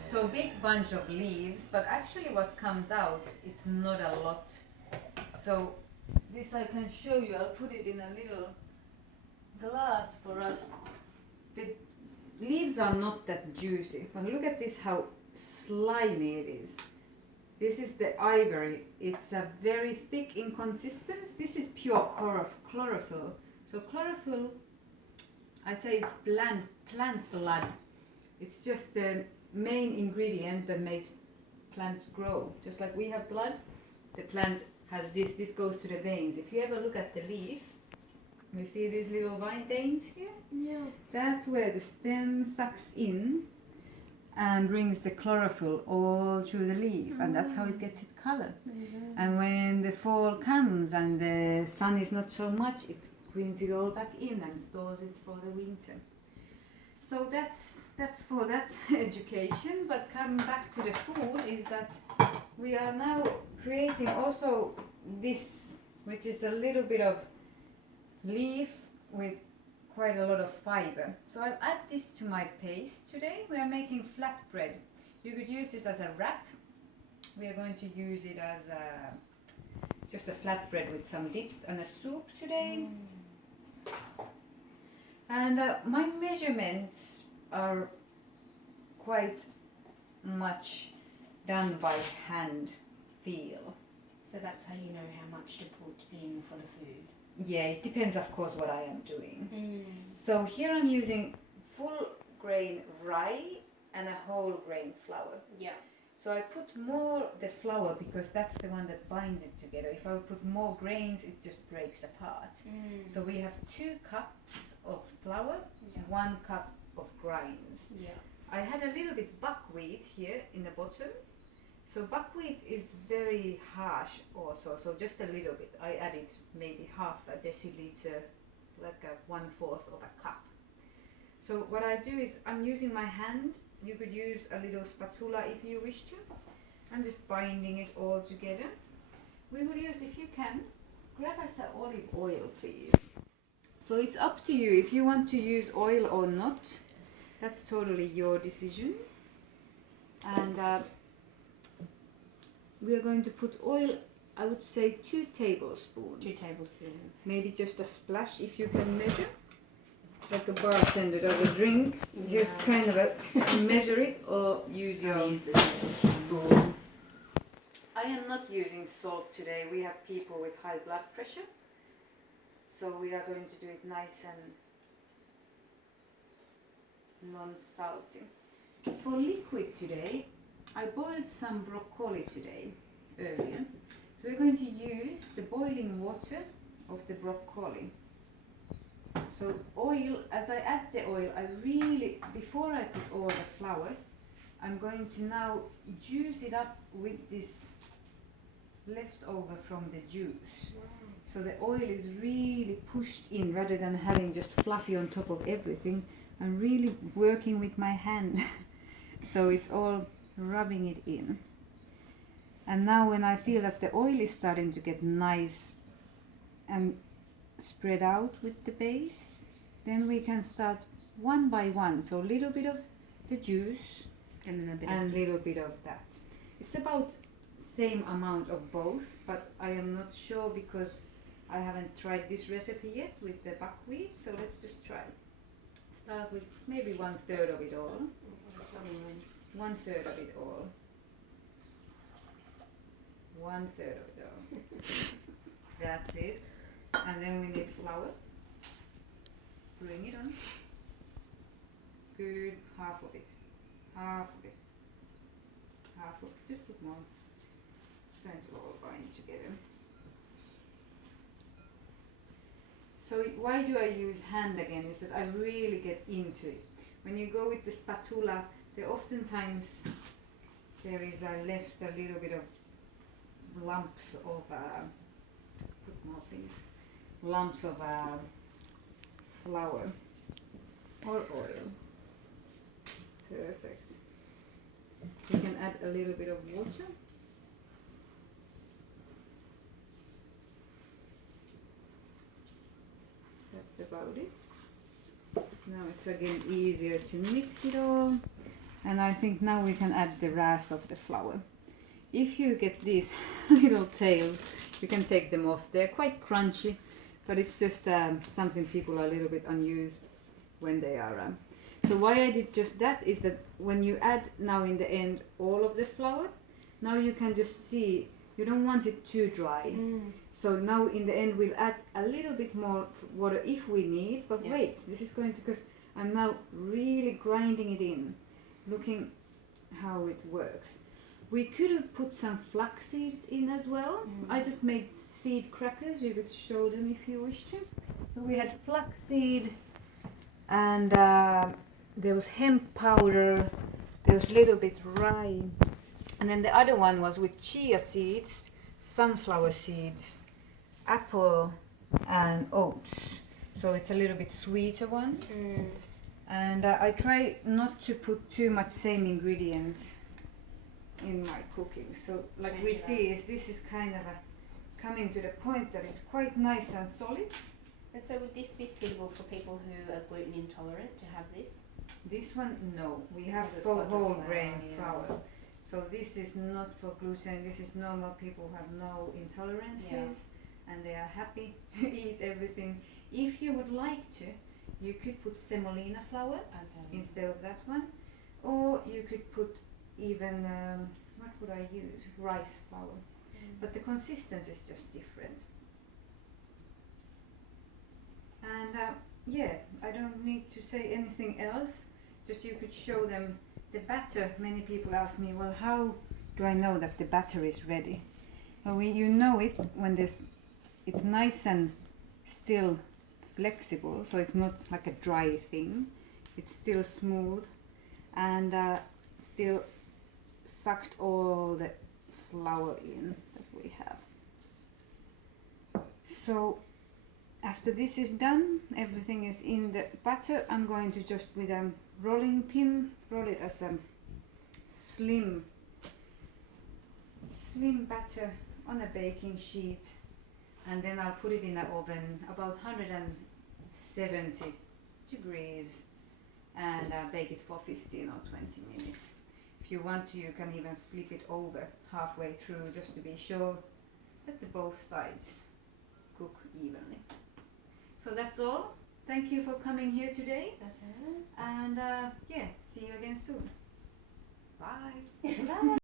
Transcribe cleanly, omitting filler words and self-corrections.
So big bunch of leaves, but actually what comes out, it's not a lot. So this I can show you. I'll put it in a little glass for us. The leaves are not that juicy, but look at this, how slimy it is. This is the ivory. It's a very thick in consistency. This is pure chlorophyll. So chlorophyll, I say it's plant blood. It's just the main ingredient that makes plants grow. Just like we have blood, the plant has this. This goes to the veins. If you ever look at the leaf, you see these little veins here? Yeah. That's where the stem sucks in and brings the chlorophyll all through the leaf, and that's how it gets its color. And when the fall comes and the sun is not so much, it brings it all back in and stores it for the winter. So that's for that education. But coming back to the food, is that we are now creating also this, which is a little bit of leaf with quite a lot of fiber. So I'll add this to my paste today. We are making flatbread. You could use this as a wrap. We are going to use it as just a flatbread with some dips and a soup today. And my measurements are quite much done by hand feel. So that's how you know how much to put in for the food. Yeah, it depends of course what I am doing. So here I'm using full grain rye and a whole grain flour. Yeah. So I put more the flour because that's the one that binds it together. If I put more grains, it just breaks apart. So we have 2 cups of flour, 1 cup of grains. Yeah. I had a little bit buckwheat here in the bottom. So buckwheat is very harsh also, so just a little bit. I added maybe half a deciliter, like a 1/4 of a cup. So what I do is I'm using my hand. You could use a little spatula if you wish to. I'm just binding it all together. We would use, if you can, grab us an olive oil please. So it's up to you if you want to use oil or not. That's totally your decision. And we are going to put oil, I would say 2 tablespoons. 2 tablespoons. Maybe just a splash if you can measure. Like a bartender does a drink, just kind of measure it or use your spoon. I am not using salt today. We have people with high blood pressure. So we are going to do it nice and non-salty. For liquid today, I boiled some broccoli today, earlier. So we're going to use the boiling water of the broccoli. So oil, as I add the oil, I really, before I put all the flour, I'm going to now juice it up with this leftover from the juice. So the oil is really pushed in rather than having just fluffy on top of everything. I'm really working with my hand. So it's all rubbing it in. And now when I feel that the oil is starting to get nice and spread out with the base, then we can start one by one. So a little bit of the juice And then a bit and of little bit of that. It's about same amount of both, but I am not sure because I haven't tried this recipe yet with the buckwheat. So let's just try. Start with maybe 1/3 of it all. 1/3 of it all. 1/3 of it all. That's it. And then we need flour. Bring it on. Good. Half of it. Half of it. Half of it. Just put more. It's going to all bind together. So why do I use hand again is that I really get into it. When you go with the spatula, there oftentimes there is left a little bit of lumps of put more things, lumps of flour or oil. Perfect. You can add a little bit of water. That's about it. Now it's again easier to mix it all. And I think now we can add the rest of the flour. If you get these little tails, you can take them off. They're quite crunchy, but it's just something people are a little bit unused when they are. So why I did just that is that when you add now in the end all of the flour, now you can just see, you don't want it too dry. So now in the end we'll add a little bit more water if we need, but wait, this is going to, because I'm now really grinding it in, looking how it works. We could have put some flax seeds in as well. I just made seed crackers, you could show them if you wish to. So we had flax seed and there was hemp powder, there was a little bit rye, and then the other one was with chia seeds, sunflower seeds, apple and oats. So it's a little bit sweeter one. And I try not to put too much same ingredients in my cooking. So like we see is this is kind of coming to the point that it's quite nice and solid. And so would this be suitable for people who are gluten intolerant to have this? This one, no. We have Because it's for got the whole flour, grain yeah. flour. So this is not for gluten. This is normal people who have no intolerances and they are happy to eat everything. If you would like to, you could put semolina flour instead of that one, or you could put even what would I use? Rice flour. But the consistency is just different. And yeah, I don't need to say anything else. Just you could show them the batter. Many people ask me, well, how do I know that the batter is ready? Well, you know it when it's nice and still flexible, so it's not like a dry thing. It's still smooth and still sucked all the flour in that we have. So after this is done, everything is in the batter. I'm going to just with a rolling pin roll it as a slim batter on a baking sheet, and then I'll put it in the oven about 170 degrees and bake it for 15 or 20 minutes. If you want to, you can even flip it over halfway through just to be sure that the both sides cook evenly. So that's all. Thank you for coming here today. That's it. And yeah, see you again soon. Bye. Bye.